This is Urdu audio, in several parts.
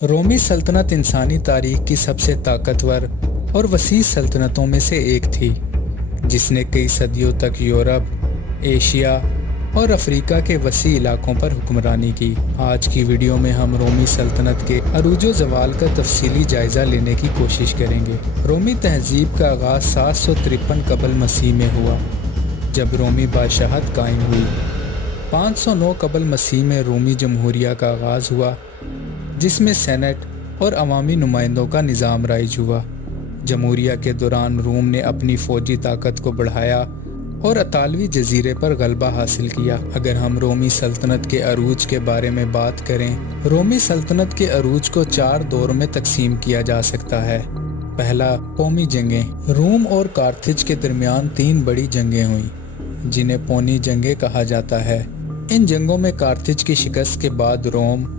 رومی سلطنت انسانی تاریخ کی سب سے طاقتور اور وسیع سلطنتوں میں سے ایک تھی، جس نے کئی صدیوں تک یورپ، ایشیا اور افریقہ کے وسیع علاقوں پر حکمرانی کی۔ آج کی ویڈیو میں ہم رومی سلطنت کے عروج و زوال کا تفصیلی جائزہ لینے کی کوشش کریں گے۔ رومی تہذیب کا آغاز 753 قبل مسیح میں ہوا، جب رومی بادشاہت قائم ہوئی۔ 509 قبل مسیح میں رومی جمہوریہ کا آغاز ہوا، جس میں سینٹ اور عوامی نمائندوں کا نظام رائج ہوا۔ جمہوریہ کے دوران روم نے اپنی فوجی طاقت کو بڑھایا اور اطالوی جزیرے پر غلبہ حاصل کیا۔ اگر ہم رومی سلطنت کے عروج کے بارے میں بات کریں، رومی سلطنت کے عروج کو 4 دور میں تقسیم کیا جا سکتا ہے۔ پہلا، قومی جنگیں۔ روم اور کارتھج کے درمیان 3 بڑی جنگیں ہوئیں، جنہیں پونی جنگیں کہا جاتا ہے۔ ان جنگوں میں کارتھج کی شکست کے بعد روم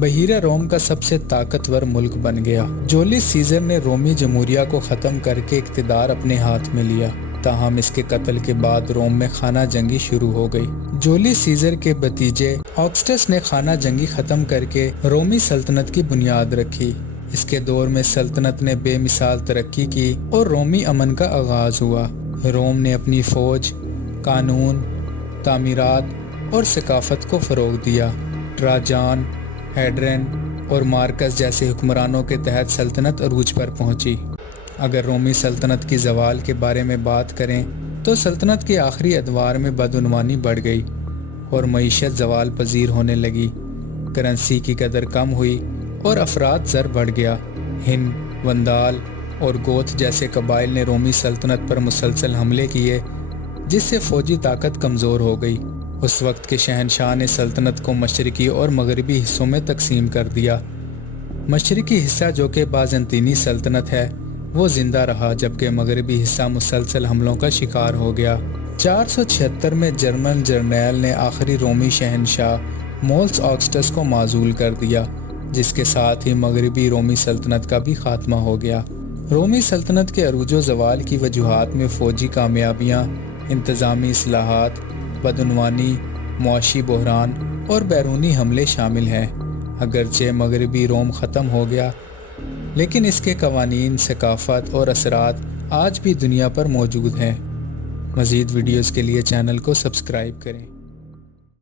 بحیرہ روم کا سب سے طاقتور ملک بن گیا۔ جولیس سیزر نے رومی جمہوریہ کو ختم کر کے اقتدار اپنے ہاتھ میں لیا، تاہم اس کے قتل کے بعد روم میں خانہ جنگی شروع ہو گئی۔ جولیس سیزر کے بھتیجے آگسٹس نے خانہ جنگی ختم کر کے رومی سلطنت کی بنیاد رکھی۔ اس کے دور میں سلطنت نے بے مثال ترقی کی اور رومی امن کا آغاز ہوا۔ روم نے اپنی فوج، قانون، تعمیرات اور ثقافت کو فروغ دیا۔ ٹراجان، ہیڈرین اور مارکس جیسے حکمرانوں کے تحت سلطنت عروج پر پہنچی۔ اگر رومی سلطنت کی زوال کے بارے میں بات کریں تو سلطنت کے آخری ادوار میں بدعنوانی بڑھ گئی اور معیشت زوال پذیر ہونے لگی۔ کرنسی کی قدر کم ہوئی اور افراط زر بڑھ گیا۔ ہند، وندال اور گوتھ جیسے قبائل نے رومی سلطنت پر مسلسل حملے کیے، جس سے فوجی طاقت کمزور ہو گئی۔ اس وقت کے شہنشاہ نے سلطنت کو مشرقی اور مغربی حصوں میں تقسیم کر دیا۔ مشرقی حصہ، جو کہ بازنطینی سلطنت ہے، وہ زندہ رہا، جبکہ مغربی حصہ مسلسل حملوں کا شکار ہو گیا۔ 476 میں جرمن جرنیل نے آخری رومی شہنشاہ مولس آگسٹس کو معزول کر دیا، جس کے ساتھ ہی مغربی رومی سلطنت کا بھی خاتمہ ہو گیا۔ رومی سلطنت کے عروج و زوال کی وجوہات میں فوجی کامیابیاں، انتظامی اصلاحات، بدعنوانی، معاشی بحران اور بیرونی حملے شامل ہیں۔ اگرچہ مغربی روم ختم ہو گیا، لیکن اس کے قوانین، ثقافت اور اثرات آج بھی دنیا پر موجود ہیں۔ مزید ویڈیوز کے لیے چینل کو سبسکرائب کریں۔